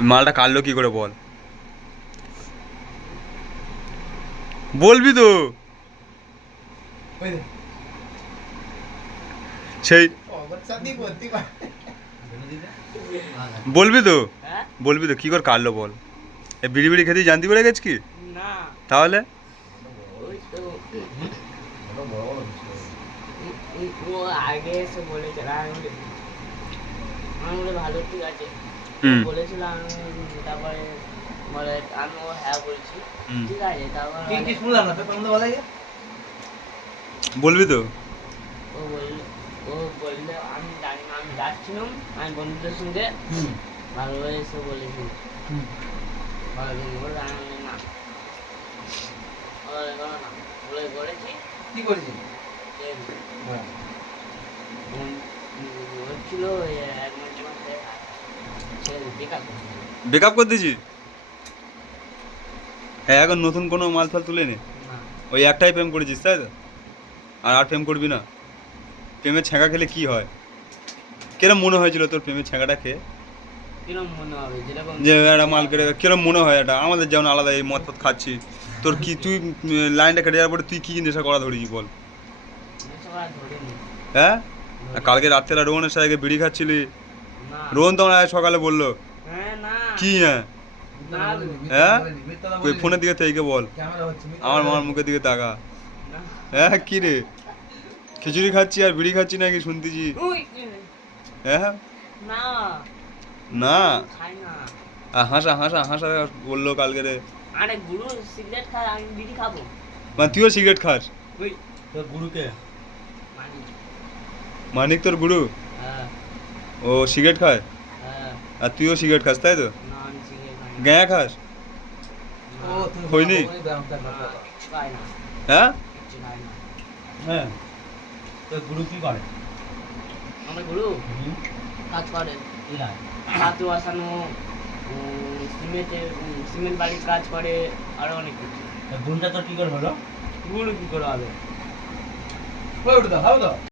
মালটা কাটলো কি করে বল? বলবি তো। সেই। বলবি তো। হ্যাঁ? বলবি তো কি করে কাটলো বল? এ বিড়ি বিড়ি খেতে জানতে পেরে গেছ কি? তাহলে? আগে এসে বলি আমি বলি ভালো ঠিক আছে। হুম। বলেছিলাম তারপরে বলে আমি ও হ্যাঁ বলছি। ঠিক আছে তারপর কি কি শুনলাম না? বলা বলবি তো। ও বলল ও বললে আমি জানি না আমি যাচ্ছিলাম আমি বন্ধুদের সঙ্গে। হুম। ভালোভাবে এসে বলেছি ভালো বলে আমি না বলে, "বলো না বলে বলেছি। কি করেছিস যে হ্যাঁ। হচ্ছিল এক বেকআপ করে দিয়েছি হ্যাঁ এখন নতুন কোনো মাল ফাল তুলে নে। ওই একটাই প্রেম করেছিস তাই তো? আর আর প্রেম করবি না। প্রেমের ছ্যাঁকা খেলে কি হয়? কিরম মনে হয়েছিল তোর প্রেমের ছ্যাঁকাটা খেয়ে? যে একটা মাল কেটে কিরম মনে হয় এটা? আমাদের যেমন আলাদা এই মদ খাচ্ছি। তোর কি তুই লাইনটা কেটে যাওয়ার পরে তুই কি নেশা করা ধরেছি বল? হ্যাঁ? কালকে রাত্রে রোহনের সাথে বিড়ি খাচ্ছিলি? রোহন তো আমার সকালে বলল কি হ্যাঁ? না, হ্যাঁ? ওই ফোনের দিকে থেকে বল। ক্যামেরা হচ্ছে মিথ্যা আমার কথা মার বলিনি। মুখের দিকে তাকা। হ্যাঁ কি রে? খিচুড়ি খাচ্ছি আর বিড়ি খাচ্ছি নাকি শুনতেছি? হ্যাঁ? না। না? খাই না। আর হাসা হাসা হাসা বলল কালকে রে। আরে গুরু সিগারেট খায় আমি বিড়ি খাব। মানে তুইও সিগারেট খাস? ওই তোর গুরুকে? মানিক। তোর গুরু? হ্যাঁ। ও সিগারেট খায়? হ্যাঁ আর তুইও সিগারেট খাস তাই তো। গ্যাঁ খাস? ও তুমি হয়নি? ওই ব্যায়ামটা না, করো। কিছু খাই না হ্যাঁ? হ্যাঁ। গুরু কি করে? আমার গুরু? কাজ করে। বসানো উম, সিমেন্টের সিমেন্ট বাড়ির কাজ করে আরও অনেক কিছু। গুণটা তো কি করে হলো? গুরু কি করে হবে? ওই উঠে দাও হাও দাও